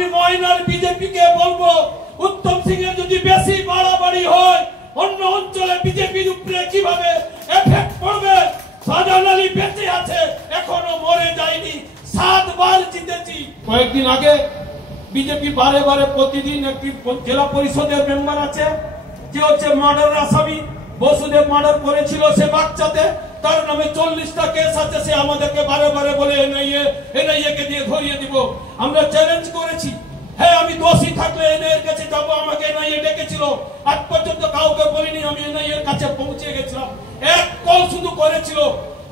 আমি ময়নার বিজেপি কে বলবো, উত্তম সিং এর যদি বেশি বাড়াবাড়ি হয় অন্য অঞ্চলে বিজেপির উপরে কিভাবে এফেক্ট পড়বে। শাহজাহান আলী বেঁচে আছে, এখনো মরে যায়নি, 7 বার জিতেছি। কয়েকদিন আগে বিজেপি বারে বারে প্রতিদিন একটি জেলা পরিষদের মেম্বার আছে যে হচ্ছে মার্ডার আসামি, বসুদেব মার্ডার করেছিল সে বাচ্চাতে, তার নামে 40টা কেস আছে। সে আমাদেরকে বারে বারে বলে এনআইএ কে দিয়ে ধরিয়ে দিব। আমরা চ্যালেঞ্জ করেছি, হ্যাঁ আমি দোষী থাকলে এনআইএ এর কাছে যাব, আমাকে এনআইএ ডেকেছিল, আজ পর্যন্ত কাউকে বলিনি। আমি এনআইএ এর কাছে পৌঁছে গেছিলাম, এক কল শুধু করেছিল,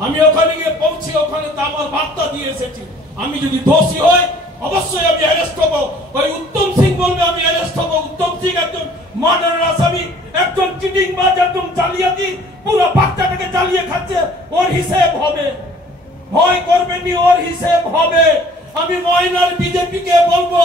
আমি ওখানে গিয়ে পৌঁছে ওখানে আমার বার্তা দিয়ে এসেছি। আমি যদি দোষী হই অবশ্যই আমি অ্যারেস্ট হব। ওই উত্তম সিং বলবে আমি অ্যারেস্ট হব। উত্তম সিং একজন মার্ডার আসামি, একজন চিটিংবাজ, একজন জালিয়াতি, পুরো বাচ্চাটাকে জ্বালিয়ে খাচ্ছে, ওর হিসেব হবে। ভয় করবেননি, ওর হিসেব হবে। আমি ময়নার বিজেপি কে বলবো,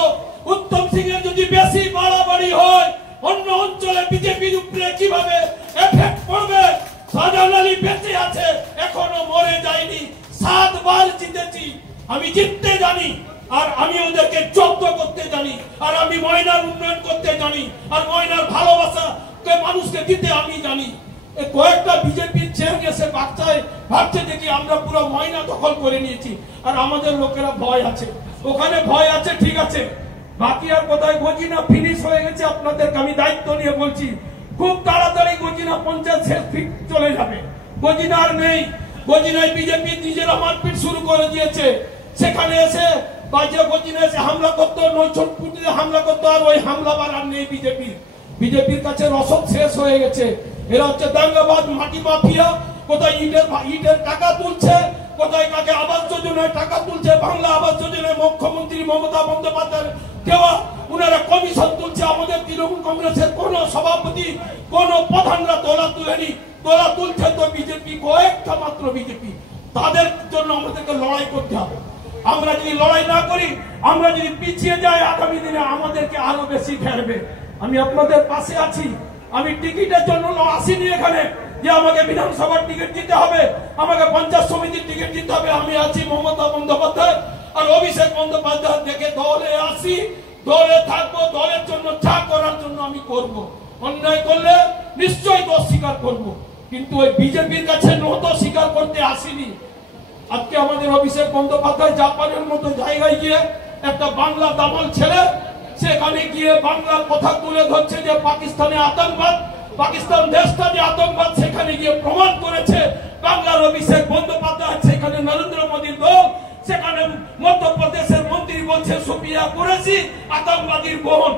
উত্তম সিং এর যদি বেশি বাড়াবাড়ি হয় অন্য অঞ্চলে বিজেপির উপরে কিভাবে এফেক্ট পড়বে। শাহজাহান আলী বেঁচে আছে, এখনো মরে যায়নি, 7 বার জিতেছি। আমি জিততে জানি, আর আমি ওদেরকে জব্দ করতে জানি, আর আমি ময়নার উন্নয়ন করতে জানি, আর ময়নার ভালোবাসা মানুষকে দিতে আমি জানি। কয়েকটা বিজেপির চেয়ারম্যান এসে বাচ্চায় ভাবছে যে কি আমরা পুরো ময়না দখল করে নিয়েছি, আর আমাদের লোকেরা ভয় আছে। ওখানে ভয় আছে, ঠিক আছে, বাকি আর কোথায় গজিনা ফিনিশ হয়ে গেছে। আপনাদেরকে আমি দায়িত্ব নিয়ে বলছি, খুব তাড়াতাড়ি গজিনা পঞ্চায়েত শেষ ঠিক চলে যাবে। গজিনা আর নেই। গজিনায় বিজেপি নিজেরা মারপিট শুরু করে দিয়েছে। সেখানে এসে বাজে গজিনা এসে হামলা করতো, নৈছটপুটিতে হামলা করতো, আর ওই হামলাবার আর নেই। বিজেপির কাছে রসদ শেষ হয়ে গেছে। এরা হচ্ছে দাঙ্গাবাজ, মাটি মাফিয়া। কোথায় ইটের টাকা তুলছে, কোথায় কাকে আবাস যোজনায় টাকা তুলছে, বাংলা আবাস যোজনায় মুখ্যমন্ত্রী মমতা বন্দ্যোপাধ্যায় দেওয়া উনারা কমিশন তুলছে। আমাদের তৃণমূল কংগ্রেসের কোন সভাপতি, কোন প্রধানরা তোলা তুলেনি। তোলা তুলছে তো বিজেপি, কয়েকটা মাত্র বিজেপি। তাদের জন্য আমাদেরকে লড়াই করতে হবে। আমরা যদি লড়াই না করি, আমরা যদি পিছিয়ে যাই, আগামী দিনে আমাদেরকে আরো বেশি ঘেরবে। আমি আপনাদের পাশে আছি। আমি টিকিটের জন্য আসিনি এখানে যে আমাকে বিধানসভার টিকিট দিতে হবে, আমাকে পঞ্চায়েত সমিতির টিকিট দিতে হবে। আমি আছি মমতা বন্দ্যোপাধ্যায় আর অভিষেক বন্দ্যোপাধ্যায় দেখে দলে আসি, দলে থাকবো, দলের জন্য যা করার জন্য আমি করব। অন্যায় করলে নিশ্চয়ই দোষ স্বীকার করব, কিন্তু ওই বিজেপির কাছে নত স্বীকার করতে আসিনি। আজকে আমাদের অভিষেক বন্দ্যোপাধ্যায় জাপানের মতো জায়গায় গিয়ে একটা বাংলা দামাল ছেলে সেখানে গিয়ে বাংলার কথা তুলে ধরছে যে পাকিস্তানে আতঙ্কবাদ, পাকিস্তান দেশটা যে আতঙ্কবাদ, সেখানে গিয়ে প্রমাণ করেছে। বাংলার অভিষেক বন্দ্যোপাধ্যায়, সেখানে নরেন্দ্র মোদীর দল, সেখানে মধ্যপ্রদেশের মন্ত্রী বলছে সুপ্রিয়া কুরেশি আতঙ্কবাদীর বোন।